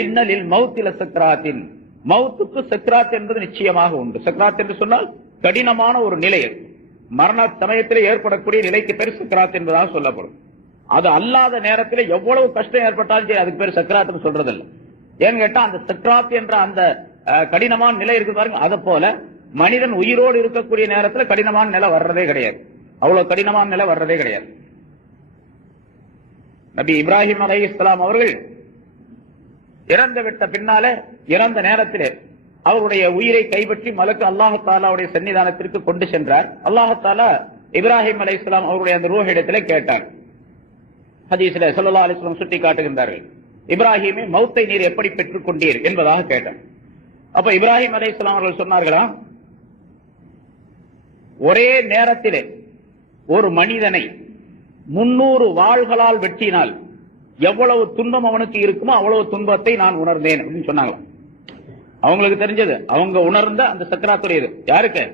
இன்னலில் மௌத்தில சக்ராத்தின், மௌத்துக்கு சக்ராத் என்பது நிச்சயமாக உண்டு. சக்ராத் என்று சொன்னால் கடினமான ஒரு நிலை, மரண சமயத்தில் ஏற்படக்கூடிய நிலைக்கு பேர் சக்ராத் என்பதாக சொல்லப்படும். அது அல்லாத நேரத்தில் எவ்வளவு கஷ்டம் ஏற்பட்டாலும் சரி, அதுக்கு பேர் சக்ராத் சொல்றதில்லை. ஏன்னு கேட்டா அந்த சக்ராத் என்ற அந்த கடினமான நிலை இருக்கு பாருங்க, அதை போல மனிதன் உயிரோடு இருக்கக்கூடிய நேரத்தில் கடினமான நிலை வர்றதே கிடையாது. அவ்வளவு கடினமான நிலை வர்றதே கிடையாது. நபி இப்ராஹிம் அலைஹிஸ்ஸலாம் அவர்கள் இறந்து விட்ட பின்னால, இறந்த நேரத்திலே அவருடைய உயிரை கைப்பற்றி மலக்கு அல்லாஹ் தஆலாவுடைய சன்னிதானத்திற்கு கொண்டு சென்றார். அல்லாஹ் தஆலா இப்ராஹிம் அலைஹிஸ்ஸலாம் அவருடைய அந்த ரூஹ் இடத்திலே கேட்டார். ஹதீஸ்ல ஸல்லல்லாஹு அலைஹி வஸல்லம் சுட்டி காட்டுகின்றார்கள், இப்ராஹிமே மௌத்தை நீர் எப்படி பெற்றுக் கொண்டீர் என்பதாக கேட்டார். அப்ப இப்ராஹிம் அலைஹிஸ்ஸலாம் அவர்கள் சொன்னார்களா, ஒரே நேரத்திலே ஒரு மனிதனை 300 வாள்களால் வெட்டினால் எவ்வளவு துன்பம் அவனுக்கு இருக்குமோ அவ்வளவு துன்பத்தை நான் உணர்ந்தேன் அப்படின்னு சொன்னாங்க. அவங்களுக்கு தெரிஞ்சது, அவங்க உணர்ந்த அந்த சக்கராத்துடையது. யாருக்கு?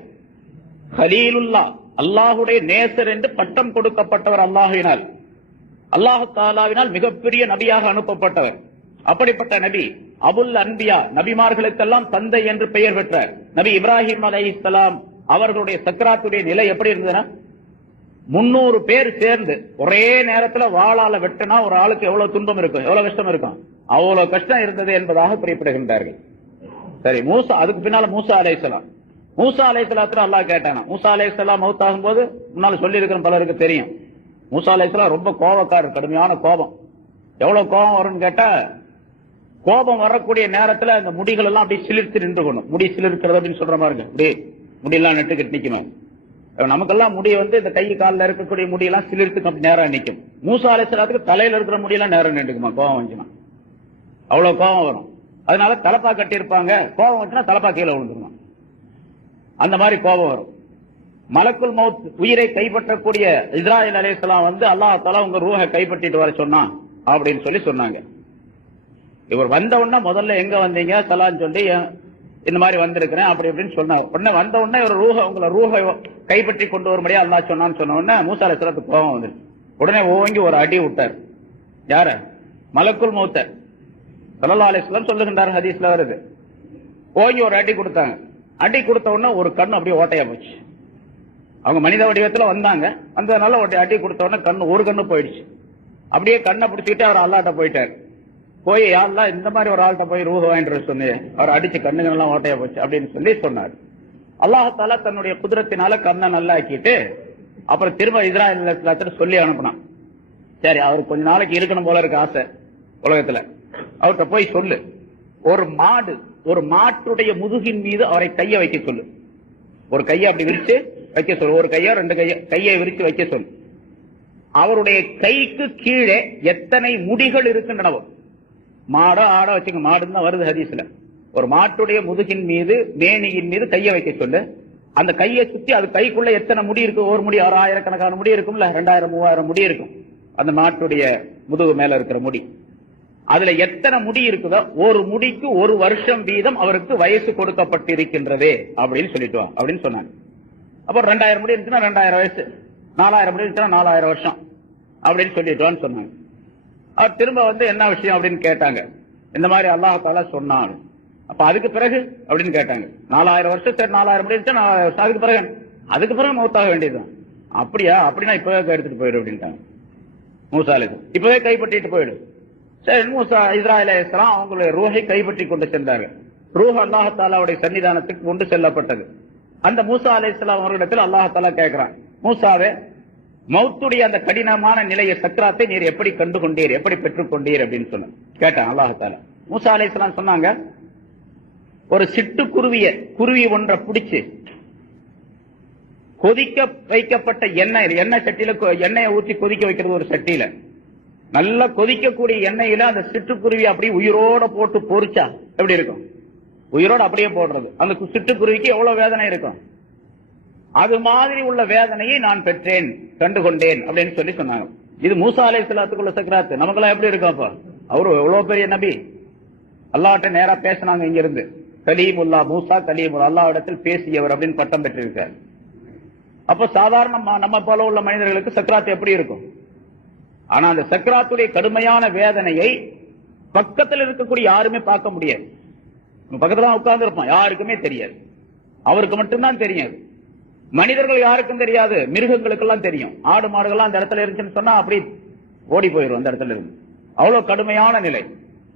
கலீலுல்லா, அல்லாஹுடைய நேசர் என்று பட்டம் கொடுக்கப்பட்டவர் அல்லாஹ்வினால், அல்லாஹ் தஆலாவினால் மிகப்பெரிய நபியாக அனுப்பப்பட்டவர். அப்படிப்பட்ட நபி அபுல் அன்பியா, நபிமார்களுக்கெல்லாம் தந்தை என்று பெயர் பெற்றார் நபி இப்ராஹிம் அலைஹிஸ்ஸலாம் அவர்களுடைய சக்கராத்துடைய நிலை எப்படி இருந்ததுன்னா, 300 பேர் சேர்ந்து ஒரே நேரத்தில் வாளால வெட்டினா ஒரு ஆளுக்கு எவ்வளவு துன்பம் இருக்கும், எவ்வளவு கஷ்டம் இருக்கும், அவ்வளவு கஷ்டம் இருந்தது என்பதாக குறிப்பிடுகின்றார்கள். சரி, மூசா, அதுக்கு பின்னால மூசா அலைஹிஸ்ஸலாம், மூசா அலைஹிஸ்ஸலாத்துல அல்லாஹ் கேட்டானா, மூசா அலைஹிஸ்ஸலாம் மௌத் ஆகும் போது முன்னால சொல்லி இருக்கிற பலருக்கு தெரியும், மூசா அலைஹிஸ்ஸலாம் ரொம்ப கோபக்காரர், கடுமையான கோபம். எவ்வளவு கோபம் வரும்னு கேட்டா, கோபம் வரக்கூடிய நேரத்தில் அந்த முடிகள் எல்லாம் அப்படியே சிலிர்த்து நின்றுக்கணும். முடி சிலிர்க்கிறது அப்படின்னு சொல்ற மாதிரி இருக்கு, அப்படியே முடியெல்லாம் நெட்டுக்கிட்டு நிக்கணும். நமக்கெல்லாம் முடி இந்த கை காலில் இருக்கக்கூடிய முடியெல்லாம் சிலிர்த்து நேரம் நிற்கும். மூசா அலைஹிஸ்ஸலாத்துக்கு தலையில இருக்கிற முடியெல்லாம் நேரம் நின்றுக்குமா கோபம் வந்துச்சுன்னா, அவ்வளவு கோபம் வரும். அதனால தலப்பா கட்டி இருப்பாங்க, கோபம் வந்துச்சுன்னா தலப்பா கீழே விழுந்துருமா, அந்த மாதிரி கோபம் வரும். மலக்குல் மௌத் உயிரை கைப்பற்றக்கூடிய இஸ்ராயில் அலைஹிஸ்ஸலாம் அல்லாஹ் தஆலா உங்க ரூஹை கைப்பற்றிட்டு வர சொன்னான் அப்படின்னு சொன்னாங்க. இவர் வந்த உடனே முதல்ல எங்க வந்தீங்க சலான்னு சொல்லி இந்த மாதிரி வந்திருக்கிறேன் அப்படி அப்படின்னு சொன்னார். உடனே வந்த உடனே இவர் உங்களை ரூஹை கைப்பற்றி கொண்டு வரும்படியா அல்லாஹ் சொன்னான்னு சொன்ன உடனே மூசா அலைஹிஸ்ஸலாத்துக்கு கோபம் வந்துருச்சு. உடனே ஓங்கி ஒரு அடி விட்டார். யார? மலக்குல் மௌத்த ஸல்லல்லாஹு அலைஹி வஸல்லம் சொல்லுகின்றார், ஹதீஸ்ல வருது. ஓங்கி ஒரு அடி கொடுத்தாங்க. அடி கொடுத்த உடனே ஒரு கண்ணு அப்படியே ஓட்டையா போச்சு. அவங்க மனித வடிவத்துல வந்தாங்க, வந்ததுனால அடி கொடுத்த உடனே கண்ணு, ஒரு கண்ணு போயிடுச்சு. அப்படியே கண்ணை பிடிச்சிட்டு அவர் அல்லாஹ்ட்ட போயிட்டார். போய் யா அல்லாஹ், இந்த மாதிரி ஒரு ஆள்கிட்ட போய் ரூஹ் வாங்கிட்டு சொன்னேன், அவர் அடிச்சு கண்ணுங்க எல்லாம் ஓட்டையா போச்சு அப்படின்னு சொன்னார். அல்லாஹ் தஆலா தன்னுடைய குதிரத்தினால கண்ணை நல்லா ஆக்கிட்டு அப்புறம் திரும்ப இஸ்ராயில் அலைஹிஸ்ஸலாத்தை சொல்லி அனுப்பினான். சரி, அவர் கொஞ்ச நாளைக்கு இருக்கணும் போல இருக்கு ஆசை உலகத்துல, அவர்கிட்ட போய் சொல்லு, ஒரு மாட்டுடைய முதுகின் மீது அவரை கைய வைக்க சொல்லு. ஒரு கையை அப்படி விரிச்சு வைக்க சொல்லு, ஒரு கையோ 2 கையை விரிச்சு வைக்க சொல்லு. அவருடைய கைக்கு கீழே எத்தனை முடிகள் இருக்கின்றனவோ, மாடோ ஆடோ வச்சுங்க, மாடுன்னு தான் வருது ஹதீஸ்ல, ஒரு மாட்டுடைய முதுகின் மீது மேனியின் மீது கையை வைக்க சொல்லு. அந்த கையை சுத்தி அது கைக்குள்ள எத்தனை முடி இருக்கு, ஒரு முடி 1000 கணக்கான முடி இருக்கும்ல, 2000 3000 முடி இருக்கும் அந்த மாட்டுடைய முதுகு மேல இருக்கிற முடி. அதுல எத்தனை முடி இருக்குதோ ஒரு முடிக்கு 1 வருஷம் வீதம் அவருக்கு வயசு கொடுக்கப்பட்டிருக்கின்றது அப்படின்னு சொல்லிட்டு அப்படின்னு சொன்னாங்க. அப்போ 2000 முடி இருந்துச்சுன்னா 2000 வயசு, 4000 முடி இருந்துச்சுன்னா 4000 வருஷம் அப்படின்னு சொல்லிட்டு சொன்னாங்க. அவர் திரும்ப என்ன விஷயம் அப்படின்னு கேட்டாங்க. இந்த மாதிரி அல்லாஹ் தஆலா சொன்னான். அப்ப அதுக்கு பிறகு அப்படின்னு கேட்டாங்க. 4000 வருஷம், சரி 4000 முடி இருந்துச்சு, 4000 வருஷம், அதுக்கு பிறகு மௌத்தாக வேண்டியதுதான். அப்படியா? அப்படின்னா இப்பவே எடுத்துட்டு போயிடு அப்படின்ட்டாங்க மூசா அலைஹிஸ்ஸலாம். இப்பவே கைப்பற்றிட்டு போயிடு. சரி, மூசா இஸ்ராயில் அலைஹிஸ்ஸலாம் அவங்களுடைய ரூஹை கைப்பற்றி கொண்டு சென்றார்கள். ரூஹ் அல்லாஹ் தஆலாவுடைய சன்னிதானத்துக்கு கொண்டு செல்லப்பட்டது. அந்த மூசா அலைஹிஸ்ஸலாம் அவர்களிடத்தில் அல்லாஹ் தஆலா கேட்கிறான், மூசாவே, மௌத்துடைய அந்த கடினமான நிலையை சக்கராத்தை நீர் எப்படி கண்டு கொண்டீர், எப்படி பெற்றுக் கொண்டீர் அப்படின்னு கேட்டான் அல்லாஹ் தஆலா. மூசா அலைஹிஸ்ஸலாம் சொன்னாங்க, ஒரு குருவி ஒன்றை பிடிச்சு கொதிக்க வைக்கப்பட்ட எண்ணெய் சட்டியில எண்ணெயை ஊற்றி கொதிக்க வைக்கிறது, ஒரு சட்டியில நல்லா கொதிக்கக்கூடிய எண்ணெயில அந்த சிட்டுக்குருவி அப்படியே உயிரோட போட்டு பொரிச்சா எப்படி இருக்கும், உயிரோட அப்படியே போடுறது. அந்த சிட்டுக்குருவிக்கு எவ்வளவு வேதனை இருக்கும், அது மாதிரி உள்ள வேதனையை நான் பெற்றேன், கண்டுகொண்டேன் அப்படின்னு சொன்னாங்க. இது மூசா அலைஹிஸ்ஸலாத்துக்குள்ள சக்கராத்து. நமக்கெல்லாம் எப்படி இருக்கும்? அப்ப அவரு எவ்வளவு பெரிய நபி, அல்லாஹ்ட்ட நேரா பேசினாங்க. இங்க இருந்து கலீமுல்லா, மூசா கலீமுல்லா, அல்லாஹ் இடத்தில் பேசியவர் அப்படின்னு பட்டம் பெற்றிருக்கார். அப்ப சாதாரண நம்ம போல உள்ள மனிதர்களுக்கு சக்கராத்து எப்படி இருக்கும்? ஆனா அந்த சக்கராத்துடைய கடுமையான வேதனையை பக்கத்தில் இருக்கக்கூடிய யாருமே பார்க்க முடியாது. பக்கத்துல உட்கார்ந்து இருப்பான், யாருக்குமே தெரியாது, அவருக்கு மட்டும்தான் தெரியாது. மனிதர்கள் யாருக்கும் தெரியாது, மிருகங்களுக்கெல்லாம் தெரியும். ஆடு மாடுகள்லாம் அந்த இடத்துல இருந்துச்சுன்னு சொன்னா அப்படி ஓடி போயிடும் அந்த இடத்துல இருந்து. அவ்வளவு கடுமையான நிலை.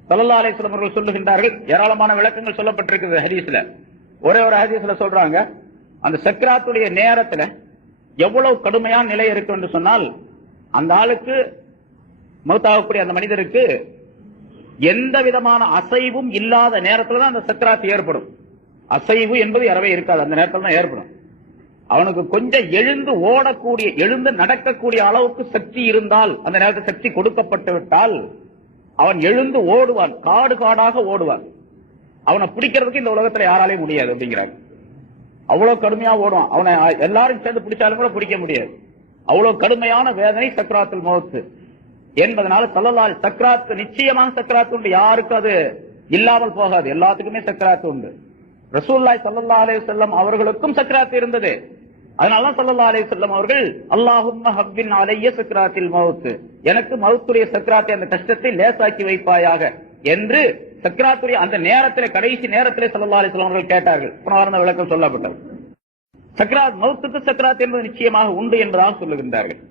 ஸல்லல்லாஹு அலைஹி வஸல்லம் அவர்கள் சொல்லுகின்றார்கள், ஏராளமான விளக்கங்கள் சொல்லப்பட்டிருக்கிறது ஹதீஸ்ல. ஒரே ஒரு ஹதீஸ்ல சொல்றாங்க, அந்த சக்ராத்துடைய நேரத்துல எவ்வளவு கடுமையான நிலை இருக்கு என்று சொன்னால், அந்த ஆளுக்கு மௌத்தாகக்கூடிய அந்த மனிதருக்கு எந்த விதமான அசைவும் இல்லாத நேரத்துல தான் அந்த சக்ராத் ஏற்படும். அசைவு என்பது அறவே இருக்காது, அந்த நேரத்தில் தான் ஏற்படும். அவனுக்கு கொஞ்சம் எழுந்து ஓடக்கூடிய, எழுந்து நடக்கக்கூடிய அளவுக்கு சக்தி இருந்தால், அந்த நேரத்தில் சக்தி கொடுக்கப்பட்டு விட்டால் அவன் எழுந்து ஓடுவான், காடு காடாக ஓடுவான். அவனை பிடிக்கிறதுக்கு இந்த உலகத்துல யாராலையும் முடியாது அப்படிங்கிறாங்க. அவ்வளவு கடுமையா ஓடுவான். அவனை எல்லாரும் சேர்ந்து பிடிச்சாலும் கூட பிடிக்க முடியாது. அவ்வளவு கடுமையான வேதனை சக்ராத்துல் மௌத் என்பதனால ஸல்லல்லாஹு சக்ராத், நிச்சயமாக சக்ராத் உண்டு, யாருக்கும் அது இல்லாமல் போகாது, எல்லாத்துக்குமே சக்ராத் உண்டு. ரசூலுல்லாஹி ஸல்லல்லாஹு அலைஹி வஸல்லம் அவர்களுக்கும் சக்ராத் இருந்தது. அதனாலதான் ஸல்லல்லாஹு அலைஹி வஸல்லம் அவர்கள் அல்லாஹும்ம ஹவ்வின் அலைய சக்ராத்தில் மௌத், எனக்கு மௌத்துடைய சக்ராத்தை, அந்த கஷ்டத்தை லேசாக்கி வைப்பாயாக என்று சக்ராத்துடைய அந்த நேரத்தில், கடைசி நேரத்திலே ஸல்லல்லாஹு அலைஹி வஸல்லம் அவர்கள் கேட்டார்கள். புனரார்ந்த விளக்கம் சொல்லப்பட்டது. சக்ராத், மௌத்துக்கு சக்ராத் என்பது நிச்சயமாக உண்டு என்பதாக சொல்லுகின்றார்கள்.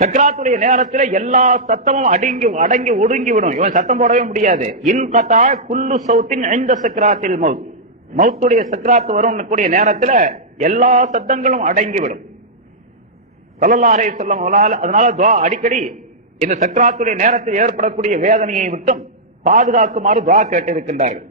சக்ராத்துடைய நேரத்தில் எல்லா சத்தமும் அடங்கி ஒடுங்கி விடும். இவன் சத்தம் போடவே முடியாது. இன்கதா குல்லு சௌத்தின் இன்த சக்ராத்தில் மௌத், மௌத்துடைய சக்ராத் வரும் கூடிய நேரத்தில் எல்லா சத்தங்களும் அடங்கிவிடும். ஸல்லல்லாஹு அலைஹி வஸல்லம் அதனால துஆ அடிக்கடி இந்த சக்ராத்துடைய நேரத்தில் ஏற்படக்கூடிய வேதனையை விட்டும் பாதுகாக்குமாறு துஆ கேட்டிருக்கின்றார்கள்.